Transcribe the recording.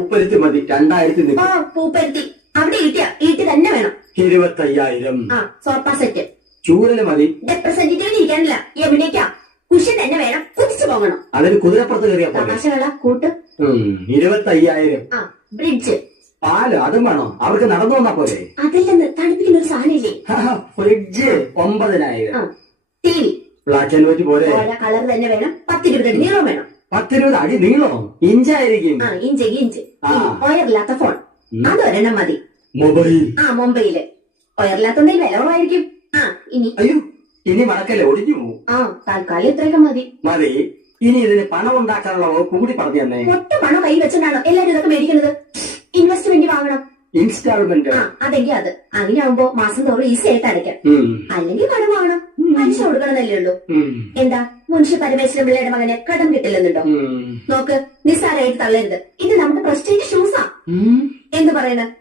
പൂപ്പരുത്തി മതി 2000 ആ പൂപ്പരുത്തി അവിടെ ഈട്ടി തന്നെ വേണം. 25,000. ആ സോഫ സെറ്റ്. ചൂരല് മതി. റെപ്രസെന്റേറ്റീവ് ഇരിക്കാനില്ല, എവിടേക്കാ? കുഷൻ തന്നെ വേണം, കുതിച്ചു പോകണം. അതിന് കുതിരപ്പുറത്ത് കയറിയാ പോലെ. തമാശകള കൂട്ട്. 25,000. ആ ബ്രിഡ്ജ്. പാല് അതും വേണോ? അവർക്ക് നടന്നു വന്നാ പോലെ. അതില്ലെന്ന് തണുപ്പിക്കുന്ന ഒരു സാധനമില്ലേ? Fridge 9,000. T V black and white പോലെ കളർ തന്നെ വേണം. 10-20 അടി നീളം വേണം. 10-20 അടി നീളമോ? ഇഞ്ചായിരിക്കും. ഇഞ്ച്. വയറില്ലാത്ത ഫോൺ അതൊരെണ്ണം മതി. മൊബൈൽ. മൊബൈല് വയറില്ലാത്തോണ്ടെങ്കിൽ വില കുറവായിരിക്കും. ഇനി അയ്യോ ഇനി മടക്കല്ലേ, ഒടിഞ്ഞു പോകും. തൽക്കാലം ഇത്രയൊക്കെ മതി. ഇനി ഇതിന് പണം ഉണ്ടാക്കാനുള്ള വകുപ്പ് കൂടി പറഞ്ഞു തന്നെ. ഒറ്റ പണം കൈ വെച്ചിട്ടാണോ എല്ലാരും ഇതൊക്കെ മേടിക്കുന്നത്? ഇൻവെസ്റ്റ്മെന്റ് വാങ്ങണം. ഇൻസ്റ്റാൾമെന്റ്. അതെങ്കിൽ അത് അങ്ങനെയാവുമ്പോ മാസം തോറും ഈസി ആയിട്ട് അടയ്ക്കാം. അല്ലെങ്കിൽ കടം വാങ്ങണം, പലിശ കൊടുക്കണമെന്നല്ലേ ഉള്ളൂ. എന്താ മുൻഷി പരമേശ്വരൻ പിള്ളയുടെ മകന് കടം കിട്ടില്ലെന്നുണ്ടോ? നോക്ക്, നിസ്സാരമായിട്ട് തള്ളരുത്. ഇത് നമ്മുടെ പ്രസ്റ്റീജ് ഷൂസാ. എന്ത് പറയുന്നത്?